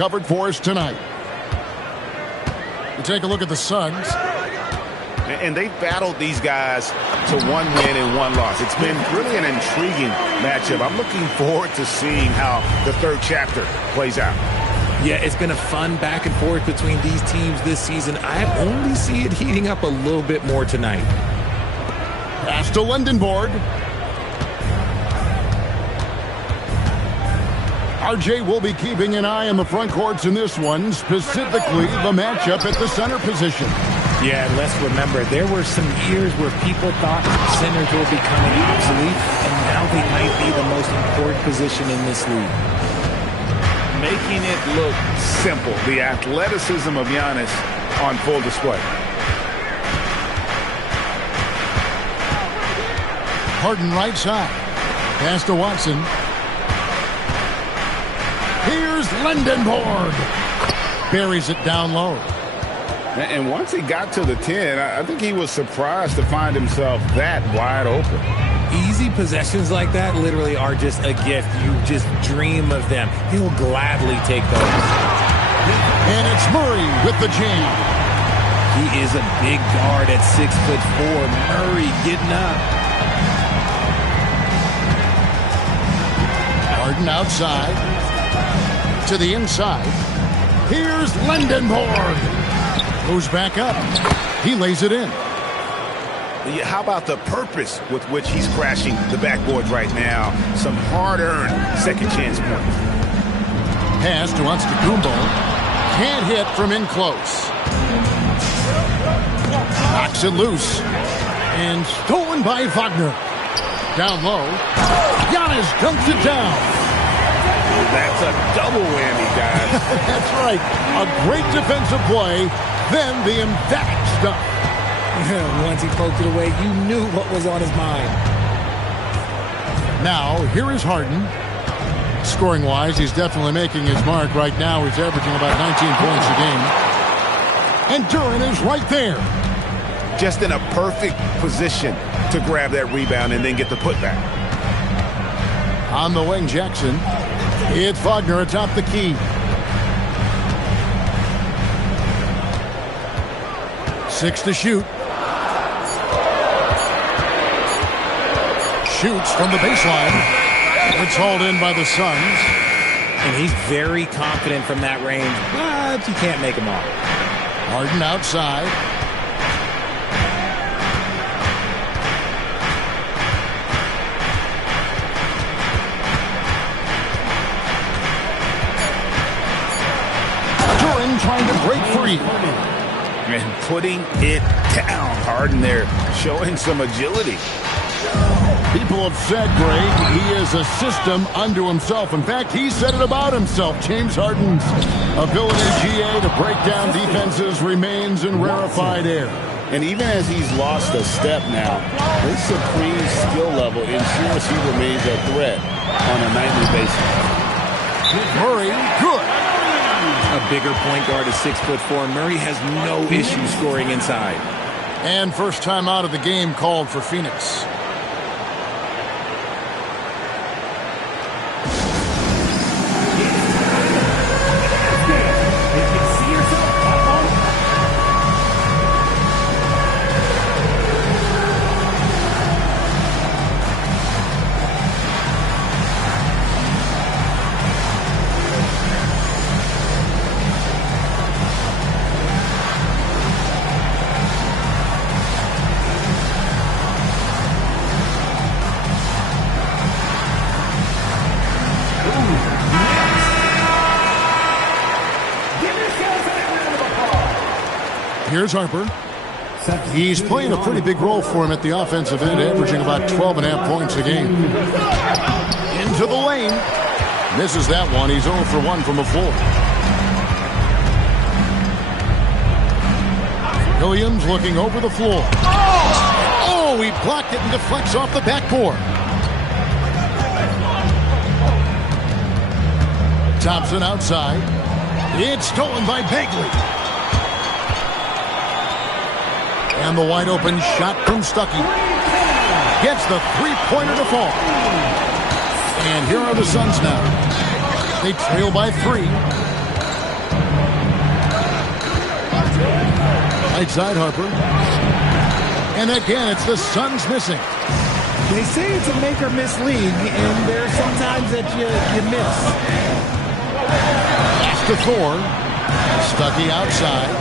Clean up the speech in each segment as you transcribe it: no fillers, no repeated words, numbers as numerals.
covered for us tonight. We take a look at the Suns. And they've battled these guys to one win and one loss. It's been really an intriguing matchup. I'm looking forward to seeing how the third chapter plays out. Yeah, it's been a fun back and forth between these teams this season. I only see it heating up a little bit more tonight. Pass to Lindenborg. RJ will be keeping an eye on the front courts in this one, specifically the matchup at the center position. Yeah, and let's remember, there were some years where people thought centers were becoming obsolete, and now they might be the most important position in this league. Making it look simple. The athleticism of Giannis on full display. Harden right side. Pass to Watson. Here's Lindenborg. Buries it down low. And once he got to the 10, I think he was surprised to find himself that wide open. Easy possessions like that literally are just a gift. You just dream of them. He'll gladly take those. And it's Murray with the jam. He is a big guard at 6'4". Murray getting up. Harden outside. To the inside. Here's Lindenborg. Goes back up. He lays it in. How about the purpose with which he's crashing the backboards right now? Some hard-earned second-chance points. Pass to Antetokounmpo. Can't hit from in close. Knocks it loose. And stolen by Wagner. Down low. Giannis dunks it down. That's a double whammy, guys. That's right. A great defensive play. Then the emphatic stuff. Once he poked it away, you knew what was on his mind. Now, here is Harden. Scoring-wise, he's definitely making his mark. Right now, he's averaging about 19 points a game. And Duran is right there. Just in a perfect position to grab that rebound and then get the putback. On the wing, Jackson. It's Wagner atop the key. 6 to shoot. Shoots from the baseline. It's hauled in by the Suns. And he's very confident from that range, but you can't make him off. Harden outside. Duran trying to break free. And putting it down. Harden there showing some agility. People have said, Greg, he is a system unto himself. In fact, he said it about himself. James Harden's ability, GA, to break down defenses remains in rarefied air. And even as he's lost a step now, his supreme skill level ensures he remains a threat on a nightly basis. Murray, good. A bigger point guard at 6'4". Murray has no issue scoring inside. And first time out of the game called for Phoenix. Here's Harper. He's playing a pretty big role for him at the offensive end, averaging about 12.5 points a game. Into the lane. Misses that one. He's 0 for 1 from the floor. Williams looking over the floor. Oh, he blocked it and deflects off the backboard. Thompson outside. It's stolen by Bagley. And the wide open shot from Stuckey. Gets the three-pointer to fall. And here are the Suns now. They trail by 3. Right side, Harper. And again, it's the Suns missing. They say it's a make or miss league, and there are some times that you miss. Pass to Thor. Stuckey outside.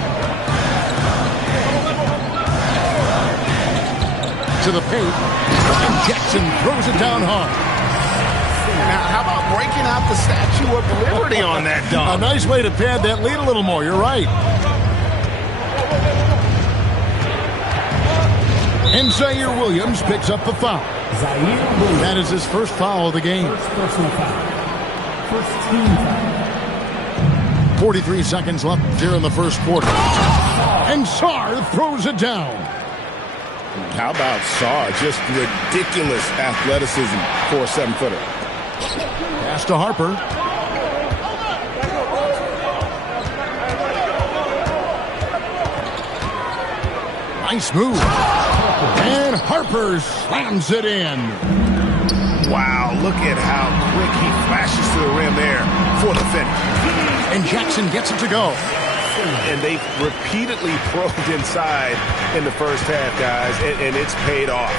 To the paint. And Jackson throws it down hard. Now, how about breaking out the Statue of Liberty on that dunk? A nice way to pad that lead a little more. You're right. And Zaire Williams picks up the foul. That is his first foul of the game. First personal foul. First team foul. 43 seconds left here in the first quarter. And Sarr throws it down. How about Sarr? Just ridiculous athleticism for a 7-footer. Pass to Harper. Nice move. And Harper slams it in. Wow, look at how quick he flashes to the rim there for the finish. And Jackson gets it to go. And they repeatedly probed inside in the first half, guys, and it's paid off.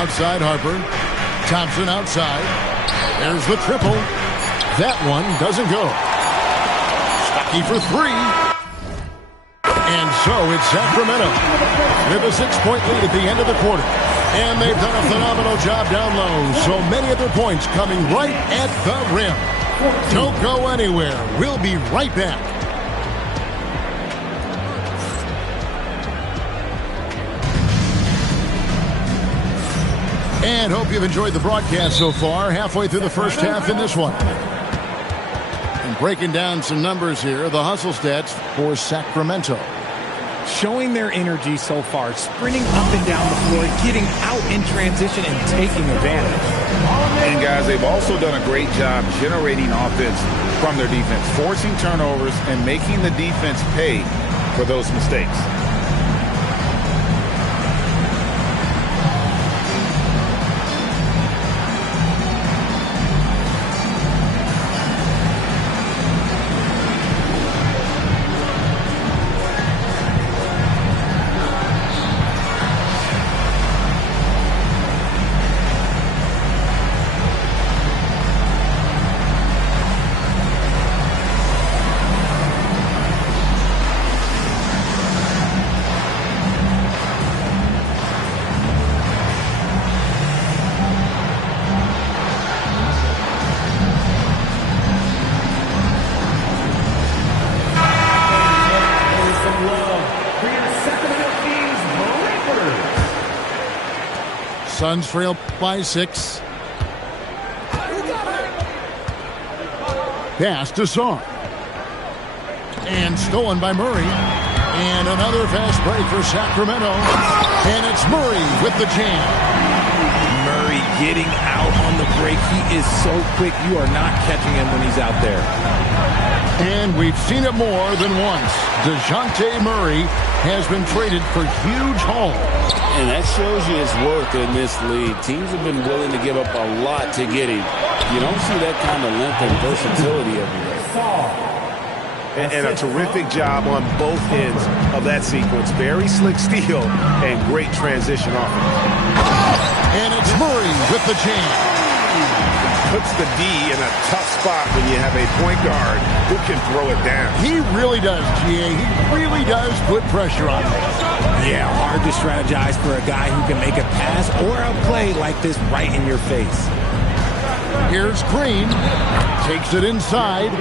Outside Harper. Thompson outside. There's the triple. That one doesn't go. Stuckey for three. And so it's Sacramento with a 6-point lead at the end of the quarter. And they've done a phenomenal job down low. So many of their points coming right at the rim. Don't go anywhere. We'll be right back. And hope you've enjoyed the broadcast so far. Halfway through the first half in this one. And breaking down some numbers here, the hustle stats for Sacramento. Showing their energy so far, sprinting up and down the floor, getting out in transition and taking advantage. And guys, they've also done a great job generating offense from their defense, forcing turnovers and making the defense pay for those mistakes. Suns trail by 6. Pass to Sarr. And stolen by Murray. And another fast break for Sacramento. And it's Murray with the jam. Murray getting out on the break. He is so quick. You are not catching him when he's out there. And we've seen it more than once. DeJounte Murray has been traded for huge hauls. And that shows you his worth in this league. Teams have been willing to give up a lot to get him. You don't see that kind of length and versatility everywhere. And a terrific job on both ends of that sequence. Very slick steal and great transition offense. And it's Murray with the jam. Puts the D in a tough spot when you have a point guard who can throw it down. He really does, GA. He really does put pressure on him. Yeah, hard to strategize for a guy who can make a pass or a play like this right in your face. Here's Green. Takes it inside.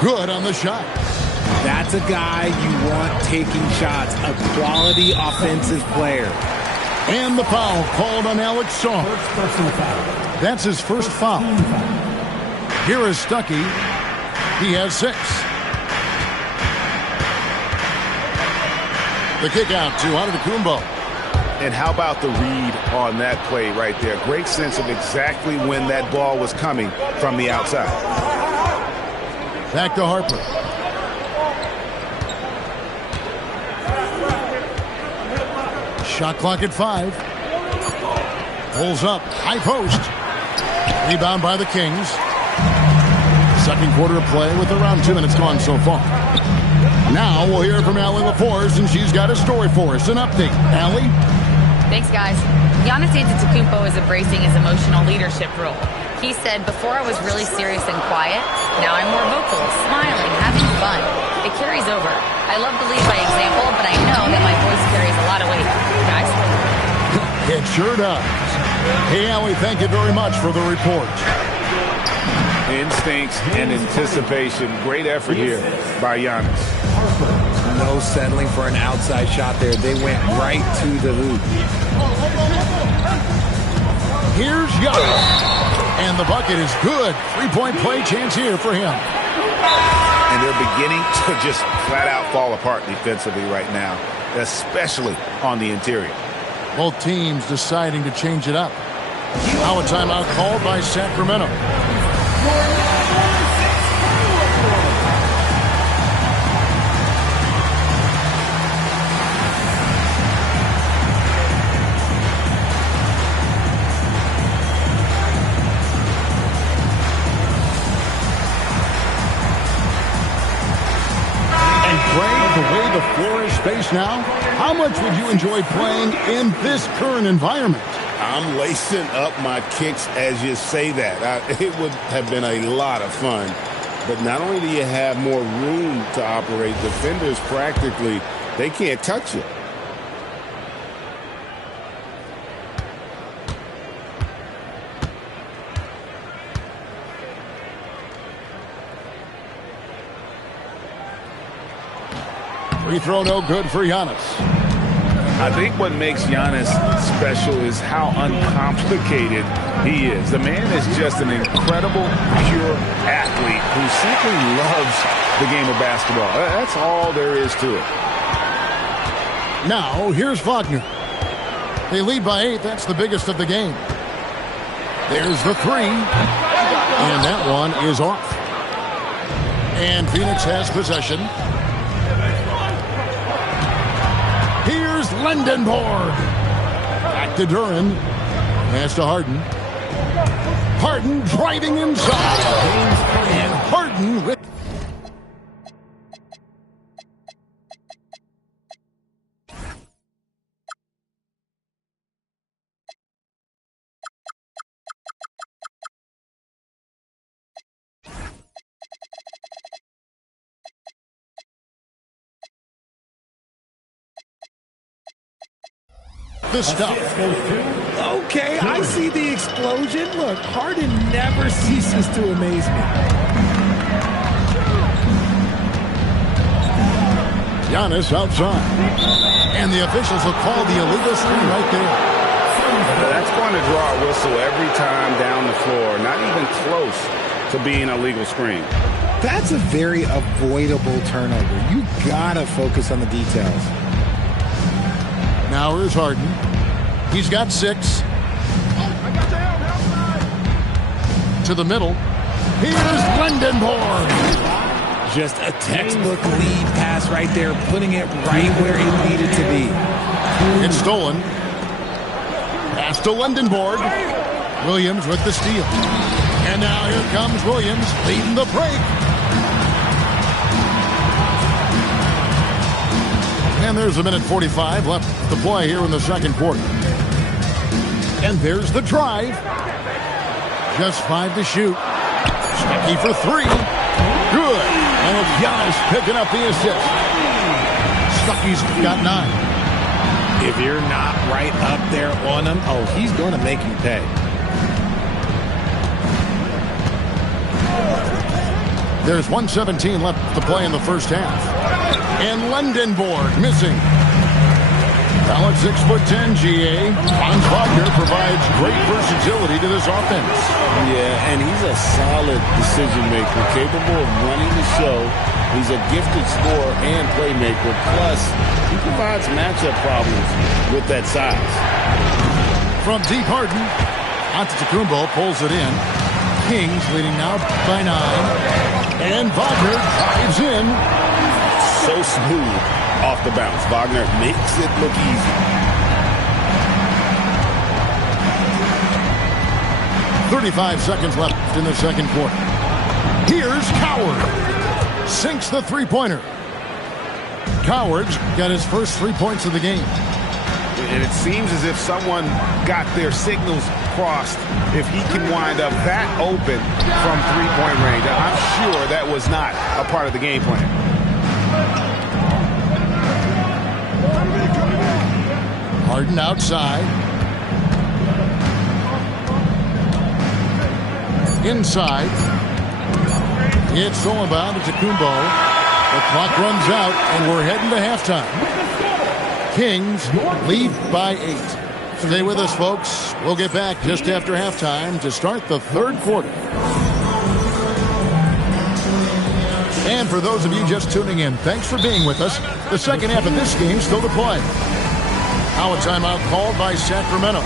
Good on the shot. That's a guy you want taking shots. A quality offensive player. And the foul called on Alex Sarr. First personal foul. That's his first foul. Here is Stuckey. He has 6. The kick out to Antetokounmpo. And how about the read on that play right there? Great sense of exactly when that ball was coming from the outside. Back to Harper. Shot clock at 5. Pulls up. High post. Rebound by the Kings. Second quarter of play with around 2 minutes gone so far. Now we'll hear from Allie LaForce, and she's got a story for us. An update. Allie? Thanks, guys. Giannis Antetokounmpo is embracing his emotional leadership role. He said, before I was really serious and quiet, now I'm more vocal, smiling, having fun. It carries over. I love to lead by example, but I know that my voice carries a lot of weight. Guys? It sure does. Hey, Allie, thank you very much for the report. Instincts and anticipation. Great effort here by Giannis. No settling for an outside shot there. They went right to the hoop. Here's Giannis. And the bucket is good. Three-point play chance here for him. And they're beginning to just flat-out fall apart defensively right now, especially on the interior. Both teams deciding to change it up. Now a timeout called by Sacramento. The way the floor is spaced now, how much would you enjoy playing in this current environment? I'm lacing up my kicks as you say that. It would have been a lot of fun. But not only do you have more room to operate, defenders practically, they can't touch you. Free throw no good for Giannis. I think what makes Giannis special is how uncomplicated he is. The man is just an incredible, pure athlete who simply loves the game of basketball. That's all there is to it. Now, here's Wagner. They lead by 8. That's the biggest of the game. There's the three. And that one is off. And Phoenix has possession. Here's Lindenborg. Back to Duran. Pass to Harden. Harden driving inside. And Harden with... the stuff. Okay, I see the explosion. Look, Harden never ceases to amaze me. Giannis outside. And the officials will call the illegal screen right there. That's going to draw a whistle every time down the floor. Not even close to being a legal screen. That's a very avoidable turnover. You gotta focus on the details. Now here's Harden. He's got 6. To the middle. Here's Lindenborg. Just a textbook lead pass right there, putting it right where it needed to be. It's stolen. Pass to Lindenborg. Williams with the steal. And now here comes Williams leading the break. And there's a minute 45 left to play here in the second quarter. And there's the drive. Just 5 to shoot. Stuckey for 3. Good. And it's Giannis picking up the assist. Stuckey's got 9. If you're not right up there on him, oh, he's going to make you pay. There's 1:17 left to play in the first half. And Lindenborg missing. Solid 6'10", GA. Franz Wagner provides great versatility to this offense. Yeah, and he's a solid decision maker, capable of running the show. He's a gifted scorer and playmaker. Plus, he provides matchup problems with that size. From deep Harden, Antetokounmpo pulls it in. Kings leading now by 9. And Wagner drives in. So smooth off the bounce. Wagner makes it look easy. 35 seconds left in the second quarter. Here's Coward. Sinks the three-pointer. Coward's got his first 3 points of the game. And it seems as if someone got their signals crossed if he can wind up that open from three-point range. I'm sure that was not a part of the game plan. Harden outside. Inside. It's stolen by Antetokounmpo. The clock runs out, and we're heading to halftime. Kings lead by 8. Stay with us, folks. We'll get back just after halftime to start the third quarter. And for those of you just tuning in, thanks for being with us. The second half of this game still to play. Now a timeout called by Sacramento.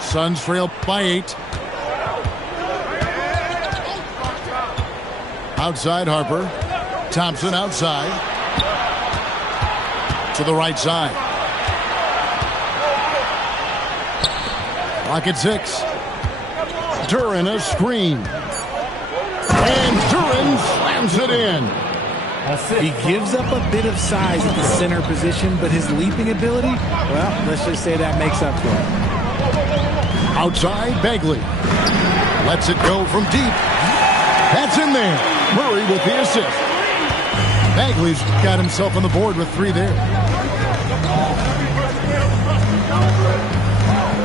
Suns trail by 8. Outside Harper. Thompson outside. To the right side. Clock at 6. Duren a screen. And Duren slams it in. He gives up a bit of size at the center position, but his leaping ability, well, let's just say that makes up for it. Outside, Bagley. Lets it go from deep. That's in there. Murray with the assist. Bagley's got himself on the board with 3 there.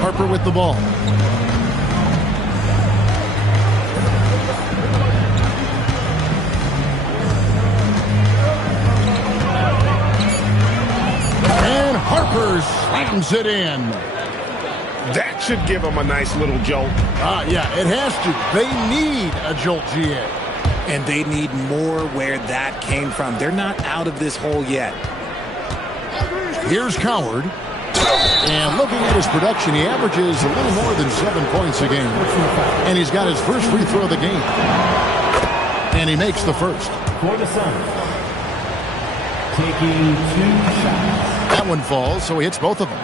Harper with the ball. And Harper slams it in. That should give them a nice little jolt. Yeah, it has to. They need a jolt, GA. And they need more where that came from. They're not out of this hole yet. Here's Coward. And looking at his production, he averages a little more than 7 points a game. And he's got his first free throw of the game. And he makes the first. For the Suns, taking 2 shots. That one falls, so he hits both of them.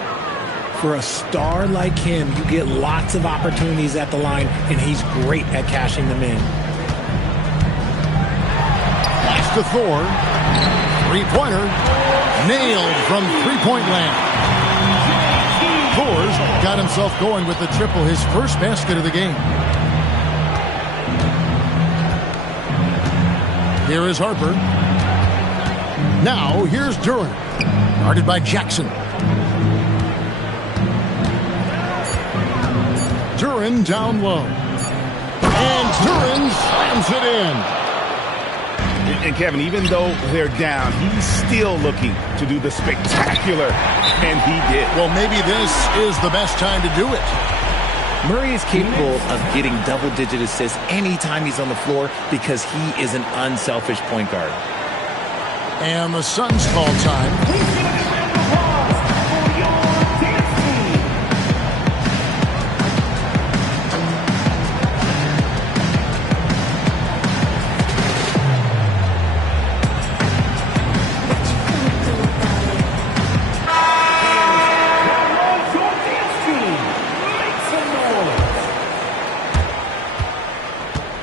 For a star like him, you get lots of opportunities at the line, and he's great at cashing them in. Pass to Thor. Three-pointer. Nailed from three-point land. Thor's got himself going with the triple, his first basket of the game. Here is Harper. Now, here's Duren. Guarded by Jackson. Duren down low. And Duren slams it in. And Kevin, even though they're down, he's still looking to do the spectacular, and he did. Well, maybe this is the best time to do it. Murray is capable of getting double-digit assists anytime he's on the floor because he is an unselfish point guard. And the Suns call time.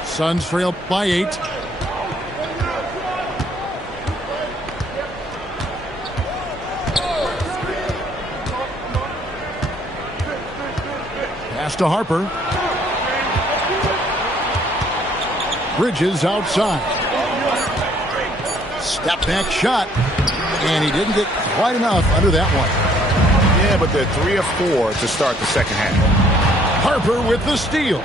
Suns trail by 8. Pass to Harper. Bridges outside. Step back shot. And he didn't get quite enough under that one. Yeah, but they're 3 of 4 to start the second half. Harper with the steal.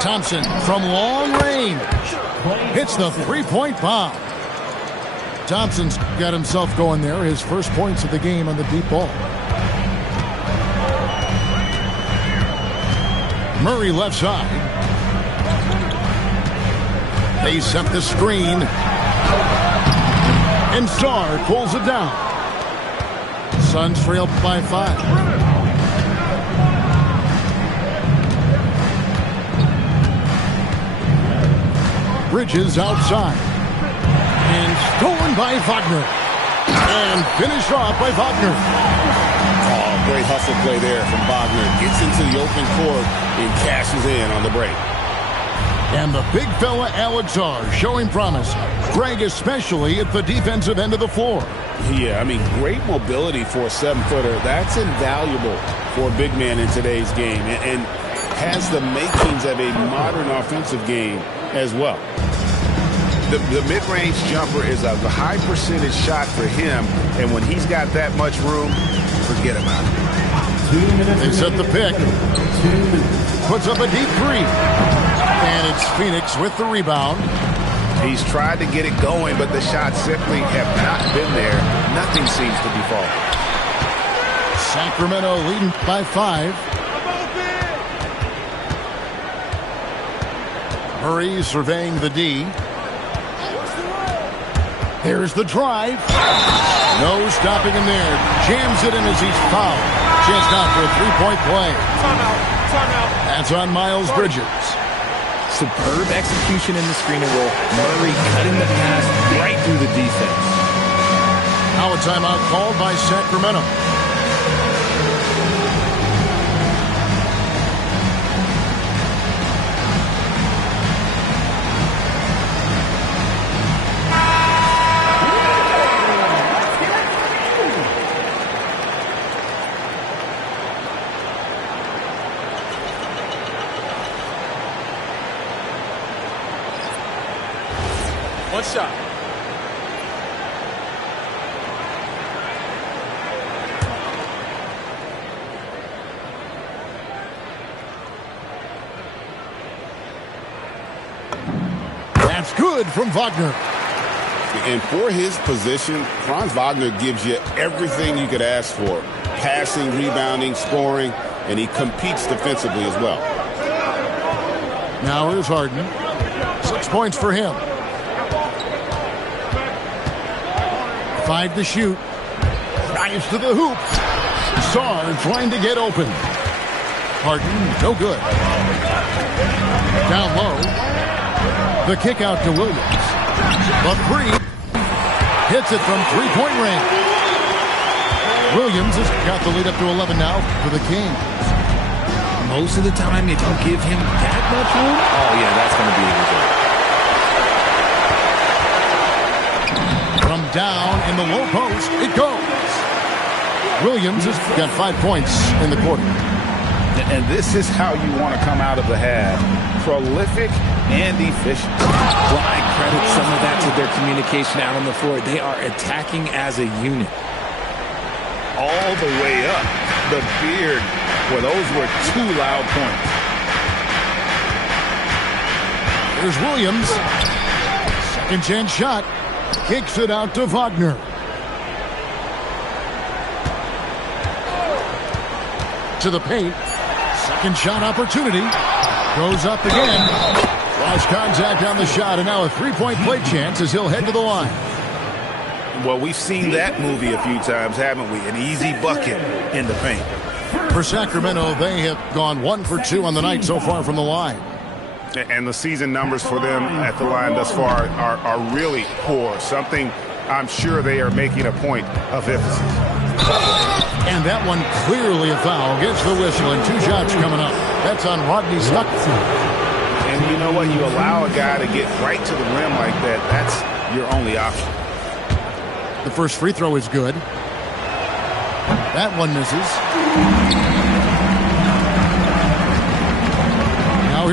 Thompson from long range. Hits the three-point bomb. Thompson's got himself going there. His first points of the game on the deep ball. Murray left side. They set the screen. And Starr pulls it down. Suns trail by 5. Bridges outside. And stolen by Wagner. And finished off by Wagner. Oh, great hustle play there from Wagner. Gets into the open court and cashes in on the break. And the big fella Alex R showing promise. Greg especially at the defensive end of the floor. Yeah, I mean, great mobility for a 7-footer. That's invaluable for a big man in today's game. And has the makings of a modern offensive game as well. The mid-range jumper is a high percentage shot for him, and when he's got that much room, forget about it. They set the pick. Puts up a deep 3. And it's Phoenix with the rebound. He's tried to get it going, but the shots simply have not been there. Nothing seems to be falling. Sacramento leading by 5. Murray surveying the D. There's the drive. No stopping him there. Jams it in as he's fouled. Chance now for a 3-point play. Timeout. That's on Miles Bridges. Superb execution in the screen and roll. Murray cutting the pass right through the defense. Now a timeout called by Sacramento. One shot. That's good from Wagner. And for his position, Franz Wagner gives you everything you could ask for. Passing, rebounding, scoring, and he competes defensively as well. Now here's Harden. 6 points for him. 5 to shoot. Drives to the hoop. Sarr trying to get open. Harden, no good. Down low. The kick out to Williams. The 3. Hits it from 3-point range. Williams has got the lead up to 11 now for the Kings. Most of the time, if you give him that much room, oh yeah, that's going to be the result. From down in the low post, it goes. Williams has got 5 points in the quarter. And this is how you want to come out of the half. Prolific and efficient. Well, I credit some of that to their communication out on the floor. They are attacking as a unit. All the way up. The beard. Well, those were 2 loud points. Here's Williams. Second chance shot. Kicks it out to Wagner. To the paint. Second shot opportunity. Goes up again. Lost contact on the shot, and now a 3-point play chance as he'll head to the line. Well, we've seen that movie a few times, haven't we? An easy bucket in the paint. For Sacramento, they have gone 1 for 2 on the night so far from the line. And the season numbers for them at the line thus far are really poor. Something I'm sure they are making a point of emphasis. And that one clearly a foul. Gets the whistle, and 2 shots coming up. That's on Rodney Stuckey. And you know what? You allow a guy to get right to the rim like that. That's your only option. The first free throw is good. That one misses.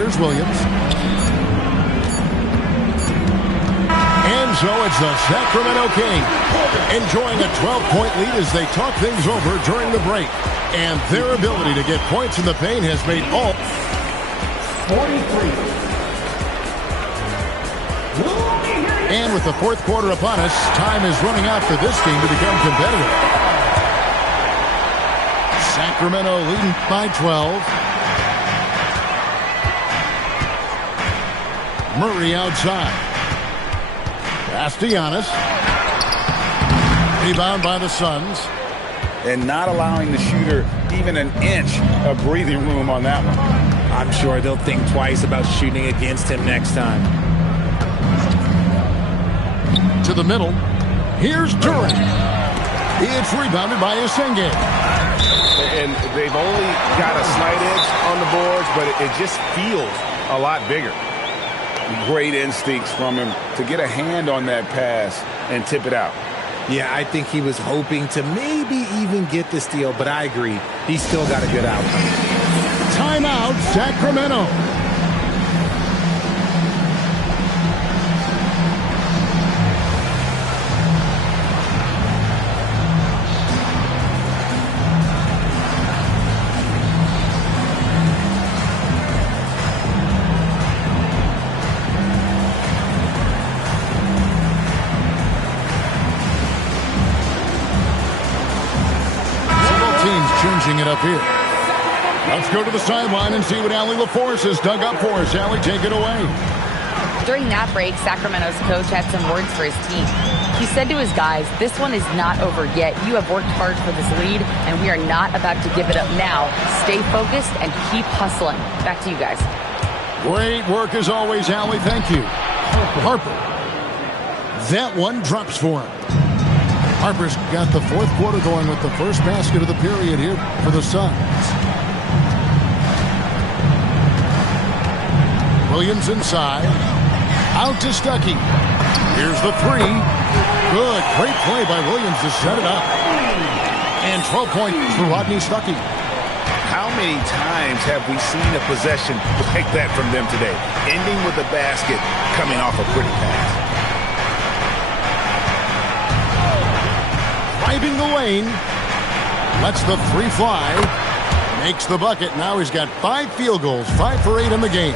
Here's Williams. And so it's the Sacramento Kings enjoying a 12-point lead as they talk things over during the break. And their ability to get points in the paint has made all 43. And with the fourth quarter upon us, time is running out for this game to become competitive. Sacramento leading by 12. Murray outside. Pass to Giannis. Rebound by the Suns. And not allowing the shooter even an inch of breathing room on that one. I'm sure they'll think twice about shooting against him next time. To the middle. Here's Durant. It's rebounded by Isenge. And they've only got a slight edge on the boards, but it just feels a lot bigger. Great instincts from him to get a hand on that pass and tip it out. Yeah, I think he was hoping to maybe even get the steal, but I agree. He still got a good outcome. Timeout, Sacramento. Changing it up here. Let's go to the sideline and see what Allie LaForce has dug up for us. Allie, take it away. During that break, Sacramento's coach had some words for his team. He said to his guys, this one is not over yet. You have worked hard for this lead, and we are not about to give it up now. Stay focused and keep hustling. Back to you guys. Great work as always, Allie. Thank you. Harper. That one drops for him. Harper's got the fourth quarter going with the first basket of the period here for the Suns. Williams inside. Out to Stuckey. Here's the three. Good. Great play by Williams to set it up. And 12 points for Rodney Stuckey. How many times have we seen a possession like that from them today? Ending with a basket coming off a pretty pass. Driving the lane. Lets the three fly. Makes the bucket. Now he's got 5 field goals. 5 for 8 in the game.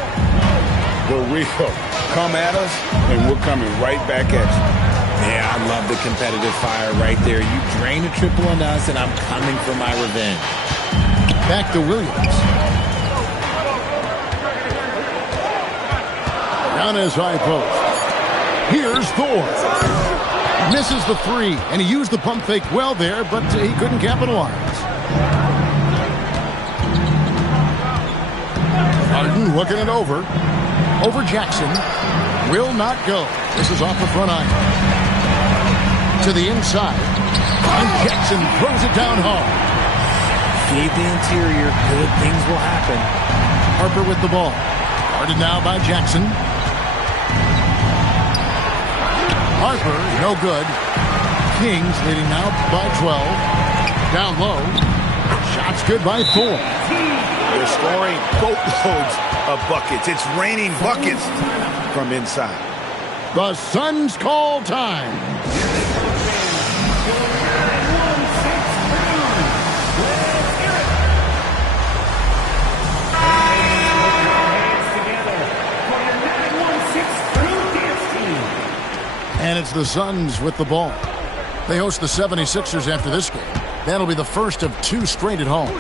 Puerto Rico, come at us, and we're coming right back at you. Yeah, I love the competitive fire right there. You drain a triple on us, and I'm coming for my revenge. Back to Williams. Down his high post. Here's Thor. Misses the three, and he used the pump fake well there, but he couldn't capitalize. Harden looking it over. Over Jackson. Will not go. This is off the front iron. To the inside. And Jackson throws it down hard. Feed the interior. Good things will happen. Harper with the ball. Guarded now by Jackson. Harper, no good. Kings leading now by 12. Down low. Shots good by Thor. They're scoring boatloads of buckets. It's raining buckets from inside. The Suns call time. And it's the Suns with the ball. They host the 76ers after this game. That'll be the first of 2 straight at home.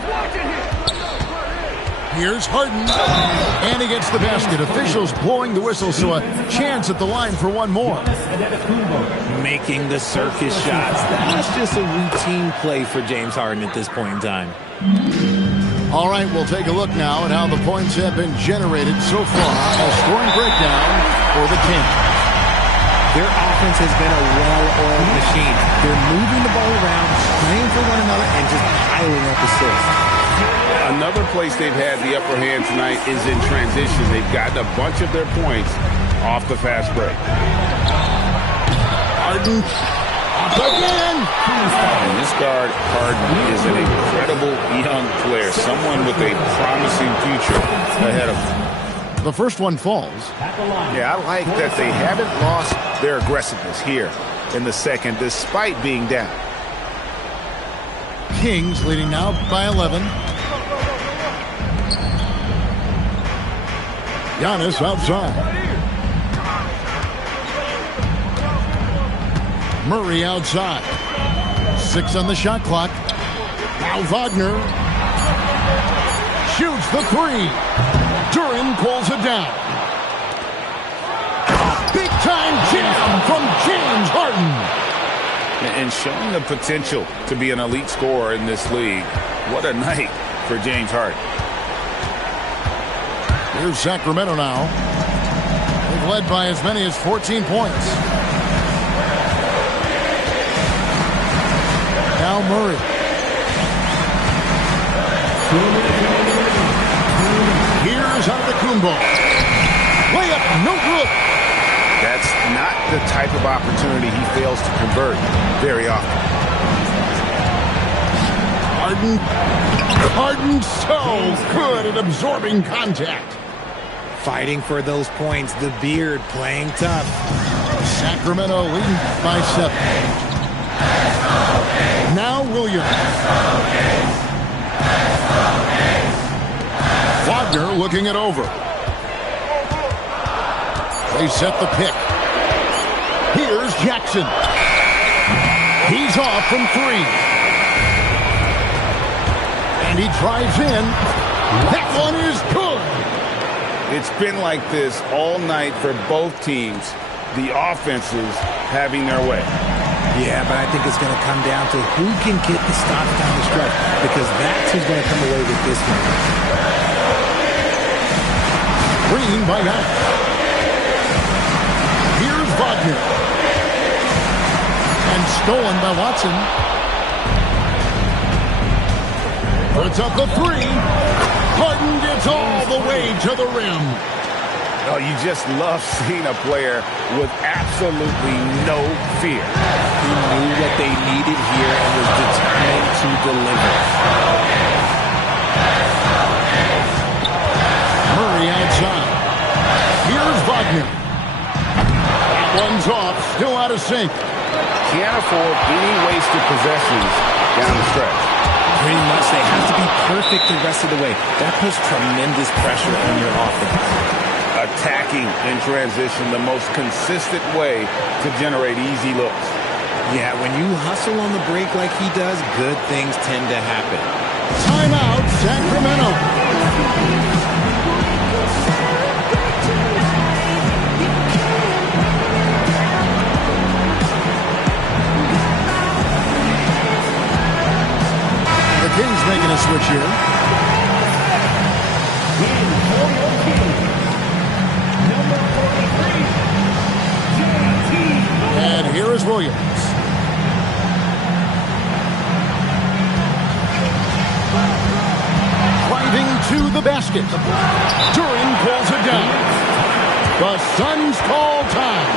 Here's Harden. And he gets the basket. Officials blowing the whistle, so a chance at the line for one more. Making the circus shots. That's just a routine play for James Harden at this point in time. All right, we'll take a look now at how the points have been generated so far. A scoring breakdown for the Kings. Their offense has been a well-oiled machine. They're moving the ball around, playing for one another, and just piling up assists. Another place they've had the upper hand tonight is in transition. They've gotten a bunch of their points off the fast break. Harden up again. And this guard, Harden, is an incredible young player, someone with a promising future ahead of him. The first one falls. Yeah, I like that they haven't lost their aggressiveness here in the second, despite being down. Kings leading now by 11. Giannis outside. Murray outside. 6 on the shot clock. Now Wagner shoots the 3. Duran pulls it down. Big-time jam from James Harden. And showing the potential to be an elite scorer in this league. What a night for James Harden. Here's Sacramento now. They've led by as many as 14 points. Now Murray. Here's Antetokounmpo. Layup, no good. That's not the type of opportunity he fails to convert very often. Harden so good at absorbing contact. Fighting for those points. The beard playing tough. Sacramento leading by 7. Now Williams. Wagner looking it over. They set the pick. Here's Jackson. He's off from 3. And he drives in. That one is good. It's been like this all night for both teams. The offenses having their way. Yeah, but I think it's going to come down to who can get the stops down the stretch, because that's who's going to come away with this one. Green by Giannis. Here's Wagner. And stolen by Watson. Puts up the 3. Harden gets all the way to the rim. Oh, you just love seeing a player with absolutely no fear. He knew what they needed here and was determined to deliver. Murray outside. Here's Wagner. That one's off. Still out of sync. Can't afford any wasted possessions down the stretch. Pretty much, they have to be perfect the rest of the way. That puts tremendous pressure on your offense. Attacking in transition, the most consistent way to generate easy looks. Yeah, when you hustle on the break like he does, good things tend to happen. Timeout, Sacramento. The Kings making a switch here. And here is Williams. Driving to the basket. Duran pulls it down. The Suns call time.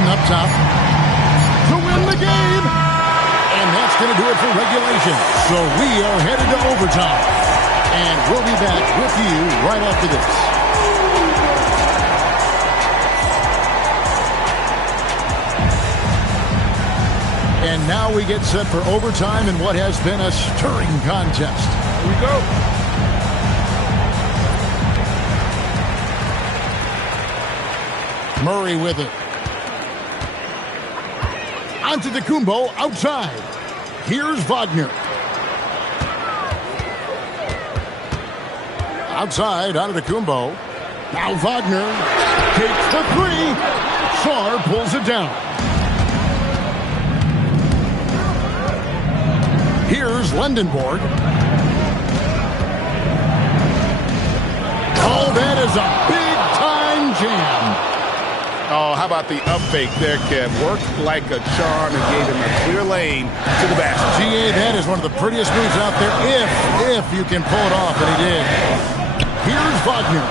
Up top to win the game, and that's going to do it for regulation. So we are headed to overtime, and we'll be back with you right after this. And now we get set for overtime in what has been a stirring contest. Here we go. Murray with it. Antetokounmpo outside. Here's Wagner. Outside, Antetokounmpo. Now Wagner takes the 3. Sarr pulls it down. Here's Lendenborg. Oh, that is a big-time jam. Oh, how about the up fake there, Kev? Worked like a charm and gave him a clear lane to the basket. GA, that is one of the prettiest moves out there, if you can pull it off, and he did. Here's Wagner.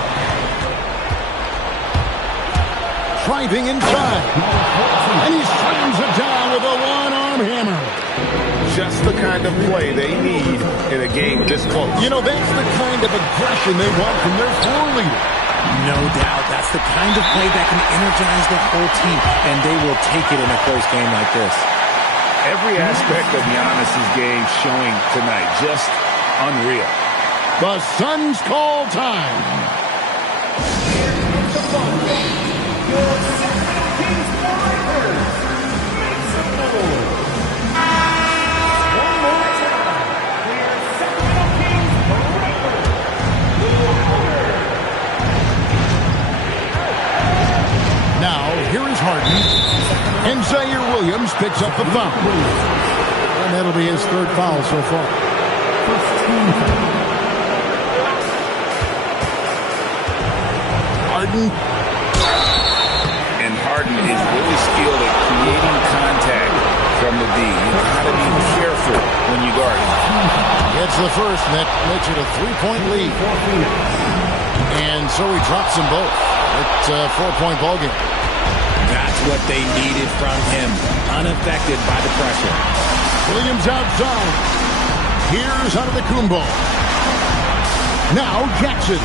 Driving inside. And he slams it down with a one-arm hammer. Just the kind of play they need in a game this close. You know, that's the kind of aggression they want from their floor leader. No doubt. That's the kind of play that can energize the whole team, and they will take it in a close game like this. Every aspect of Giannis's game showing tonight. Just unreal. The Suns call time. Now, here is Harden. And Zaire Williams picks up the foul. And that'll be his third foul so far. Harden. And Harden is really skilled at creating contact from the D. You've got to be careful when you guard him. Gets the first, and that makes it a three-point lead. And so he drops them both. It's a four-point ballgame. That's what they needed from him. Unaffected by the pressure. Williams outside. Here's Antetokounmpo. Now Jackson.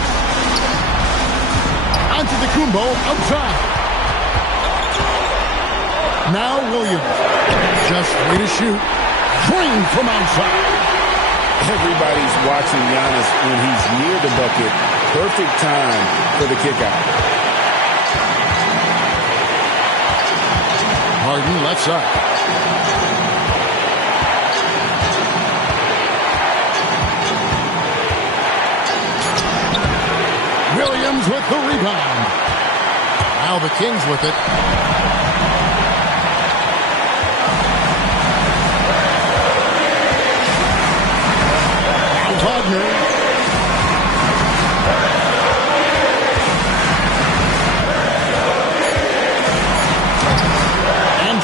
Antetokounmpo outside. Now Williams. Just free to shoot. Swing from outside. Everybody's watching Giannis when he's near the bucket. Perfect time for the kick out. Harden left side. Williams with the rebound. Now the Kings with it. Now Wagner.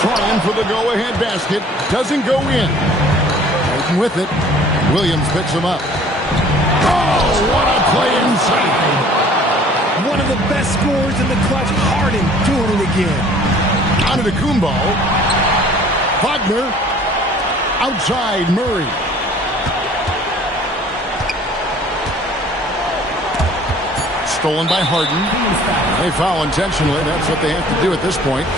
Trying for the go-ahead basket. Doesn't go in. Harden with it. Williams picks him up. Oh, what a play inside. One of the best scorers in the clutch. Harden doing it again. Antetokounmpo. Wagner. Outside Murray. Stolen by Harden. They foul intentionally. That's what they have to do at this point.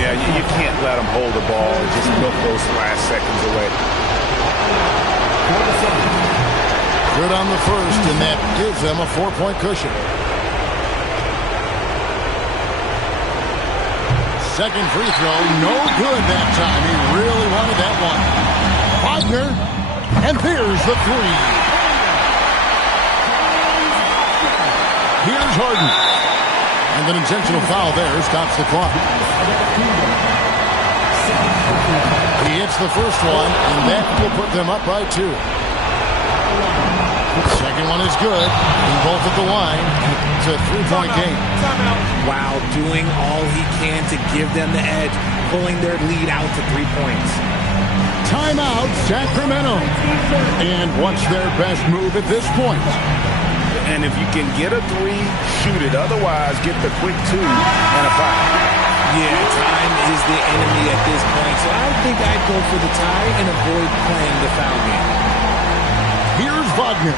Yeah, you can't let them hold the ball and just milk those last seconds away. Good on the first, and that gives them a four-point cushion. Second free throw, no good that time. He really wanted that one. Wagner, and there's the three. Here's Harden. And an intentional foul there stops the clock. He hits the first one, and that will put them up by 2. Second one is good, and both at the line. It's a three-point game. Wow, doing all he can to give them the edge, pulling their lead out to 3 points. Timeout, Sacramento. And what's their best move at this point? And if you can get a three, shoot it. Otherwise, get the quick 2 and a foul. Yeah, time is the enemy at this point. So I think I'd go for the tie and avoid playing the foul game. Here's Wagner.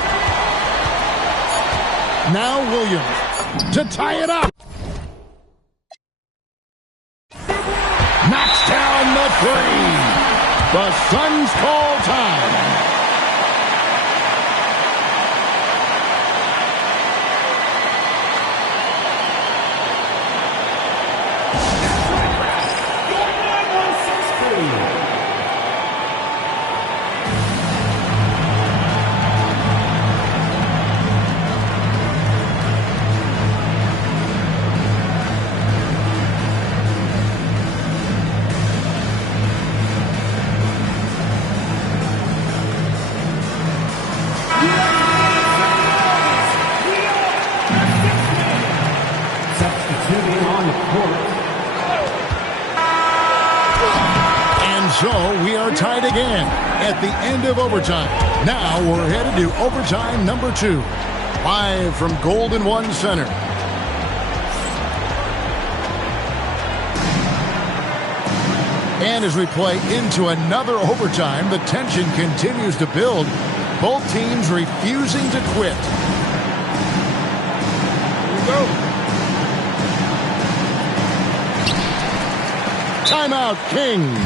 Now Williams to tie it up. Knocks down the three. The Suns call time. So we are tied again at the end of overtime. Now we're headed to overtime number 2. Live from Golden One Center. And as we play into another overtime, the tension continues to build. Both teams refusing to quit. Here we go. Timeout, Kings.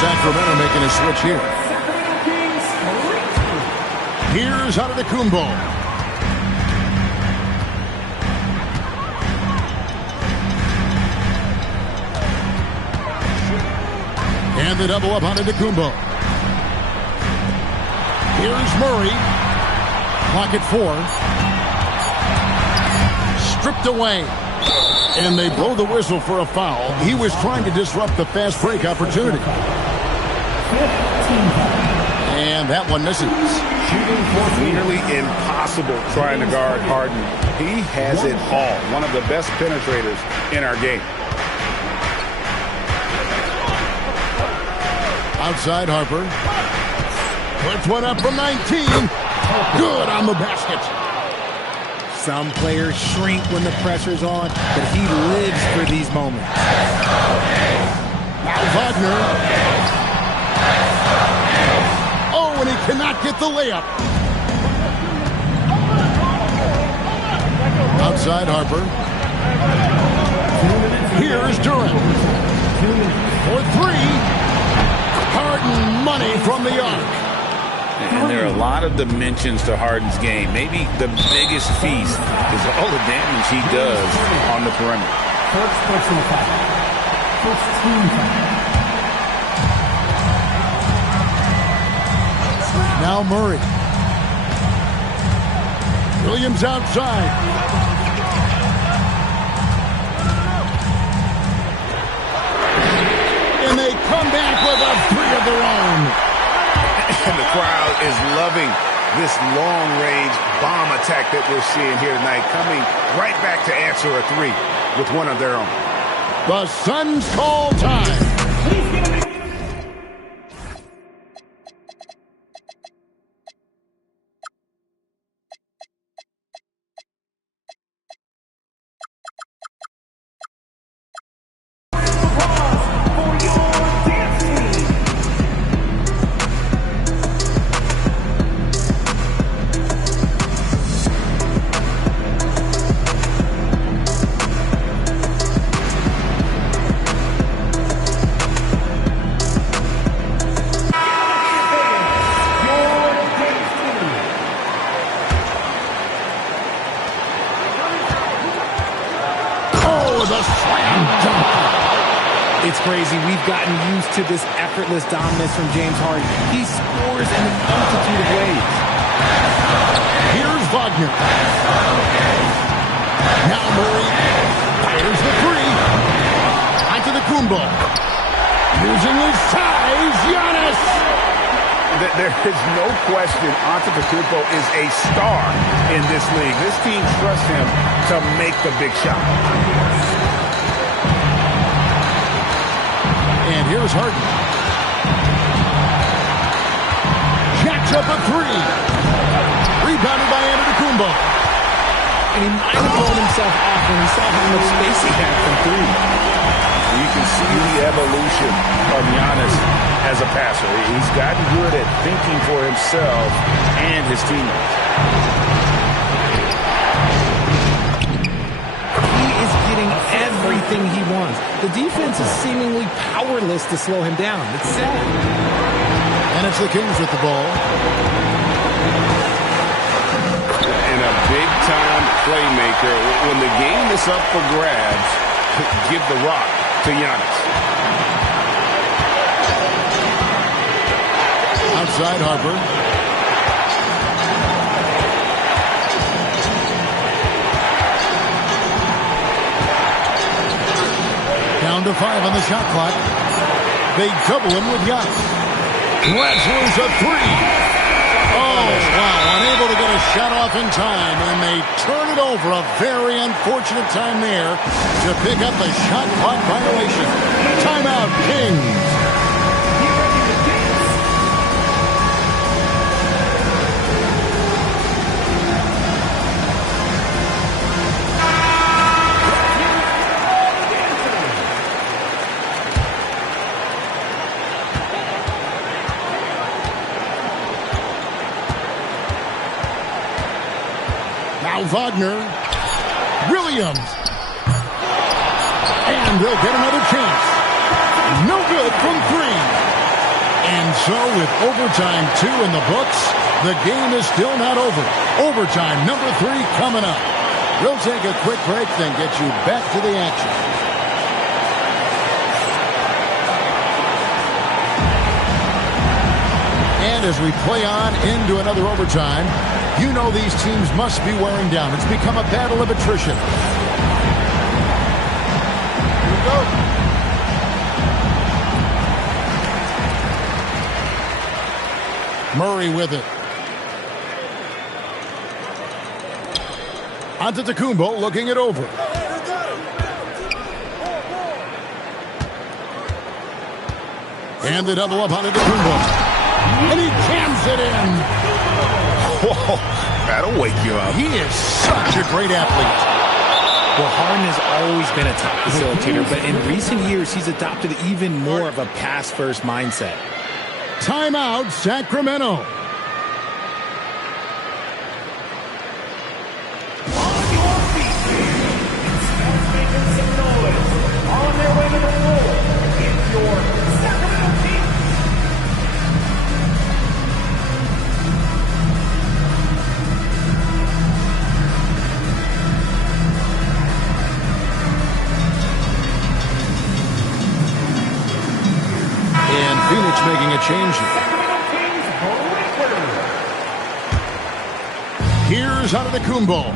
Sacramento making a switch here. Here's Antetokounmpo. And the double up on Antetokounmpo. Here's Murray. Clock at 4. Stripped away. And they blow the whistle for a foul. He was trying to disrupt the fast break opportunity. And that one misses. Nearly impossible trying to guard Harden. He has it all. One of the best penetrators in our game. Outside Harper. Puts one up from 19. Good on the basket. Some players shrink when the pressure's on, but he lives for these moments. Wagner. Oh, and he cannot get the layup. Outside Harper. Here's Durant. For 3. Harden money from the arc. And there are a lot of dimensions to Harden's game. Maybe the biggest feast is all the damage he does on the perimeter. First personal foul. First team foul. Now Murray. Williams outside. And they come back with a 3 of their own. And the crowd is loving this long-range bomb attack that we're seeing here tonight, coming right back to answer a 3 with one of their own. The Suns call time. It's crazy. We've gotten used to this effortless dominance from James Harden. He scores in a multitude of ways. Here's Wagner. Now Murray fires the 3. Antetokounmpo. Using his size, Giannis. There is no question Antetokounmpo is a star in this league. This team trusts him to make the big shot. And here's Harden. Jacks up a 3. Rebounded by Antetokounmpo. And he might have blown himself off when he saw how much space he had from 3. You can see the evolution of Giannis as as a passer. He's gotten good at thinking for himself and his teammates. He is getting everything he wants. The defense is seemingly powerless to slow him down. It's sad. And it's the Kings with the ball. And a big-time playmaker. When the game is up for grabs, give the rock to Giannis. Outside Harper. Down to 5 on the shot clock. They double him with Giannis. Wrestlers a 3. Oh, wow. Unable to get a shot off in time, and they turn it over. A very unfortunate time there to pick up the shot clock violation. Timeout, Kings. Wagner, Williams, and they'll get another chance. No good from 3. And so with overtime 2 in the books, the game is still not over. Overtime number 3 coming up. We'll take a quick break, then get you back to the action. And as we play on into another overtime, you know these teams must be wearing down. It's become a battle of attrition. Here we go. Murray with it. Antetokounmpo looking it over. And the double up on Antetokounmpo. And he jams it in. Whoa, that'll wake you up. He is such a great athlete. Well, Harden has always been a top facilitator, but in recent years, he's adopted even more of a pass-first mindset. Timeout, Sacramento. On their way to the floor, it's your Sacramento team. And Phoenix making a change here. Here's Antetokounmpo.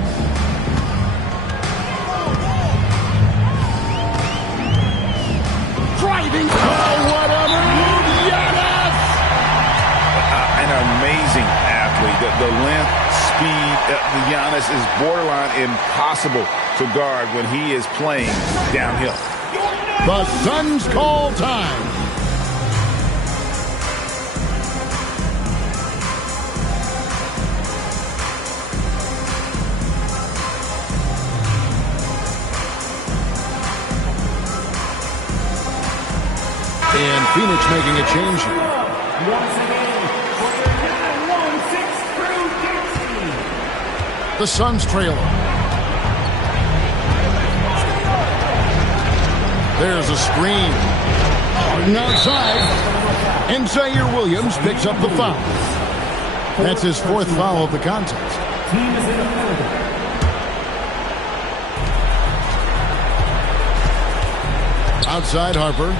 Driving. Oh, what a move! Giannis! An amazing athlete. The length, speed, Giannis is borderline impossible to guard when he is playing downhill. The Suns call time. And Phoenix making a change here. Once again, for their 9-1-6 crew 16. The Suns trailer. There's a screen. Harden outside. And Zaire Williams picks up the foul. That's his 4th foul of the contest. Team is in a penalty. Outside Harper.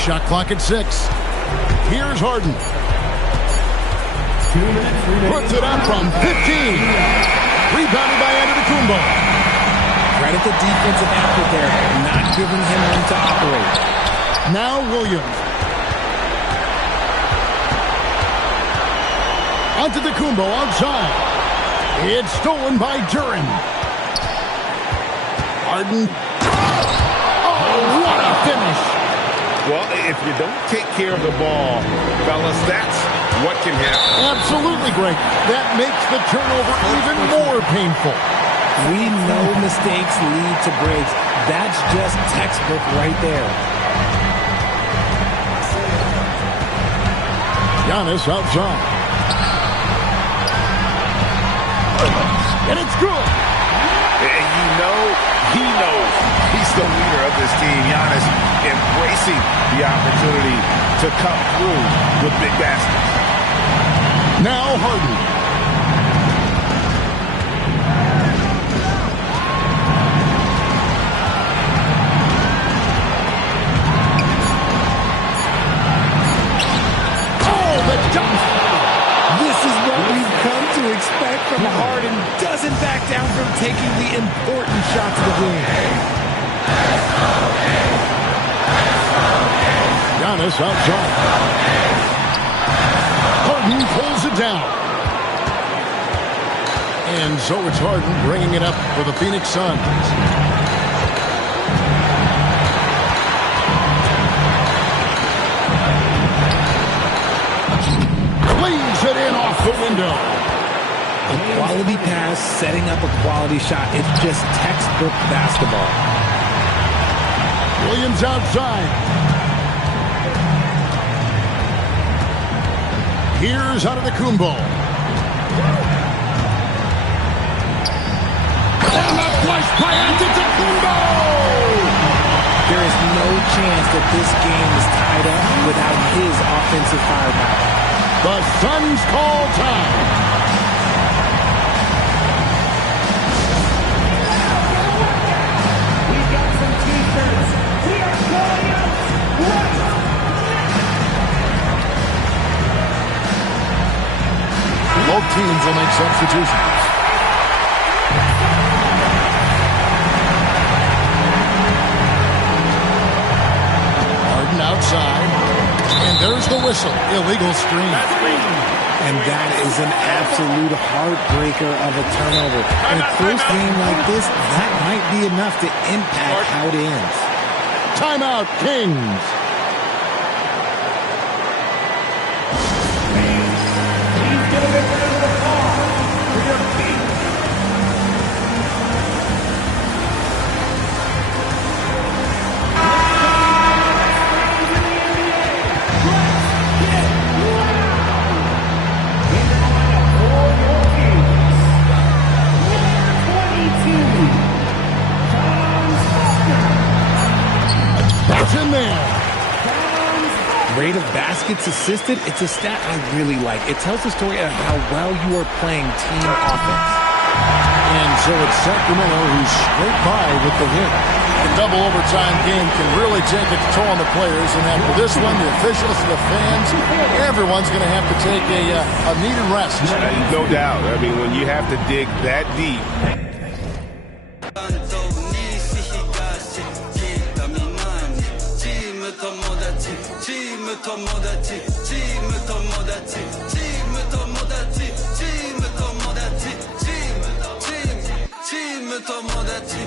Shot clock at 6. Here's Harden. 2 minutes remaining. Puts it up from 15. Rebounded by Antetokounmpo. Credit the defensive effort there, not giving him room to operate. Now Williams. Antetokounmpo outside. It's stolen by Duren. Harden. Oh, what a finish. Well, if you don't take care of the ball, fellas, that's what can happen. Absolutely great. That makes the turnover even more painful. We know mistakes lead to breaks. That's just textbook right there. Giannis outside. And it's good. And you know, he knows he's the leader of this team. Giannis embracing the opportunity to come through with big baskets. Now Harden. Oh, the jump. This is what we've come to expect from Harden. Doesn't back down from taking the important shots of the game. Giannis outside. Harden pulls it down. And so it's Harden bringing it up for the Phoenix Suns. Leaves it in off the window. A quality pass, setting up a quality shot. It's just textbook basketball. Williams outside. Here's out of the Kumbo. And the flush by Antetokounmpo. There is no chance that this game is tied up without his offensive firepower. The Suns call time. We've got some t-shirts. We are going out right now. Both teams will make substitutions. Harden outside. And there's the whistle. Illegal screen. And that is an absolute heartbreaker of a turnover. In a close game like this, that might be enough to impact how it ends. Timeout, Kings. He's going to get rid of the ball for your team. That's in there. Rate of baskets assisted, it's a stat I really like. It tells the story of how well you are playing team offense. And so it's Sacramento who's straight by with the win. The double overtime game can really take its toll on the players, and after this one, the officials, the fans, everyone's going to have to take a needed rest. No doubt. I mean, when you have to dig that deep. Team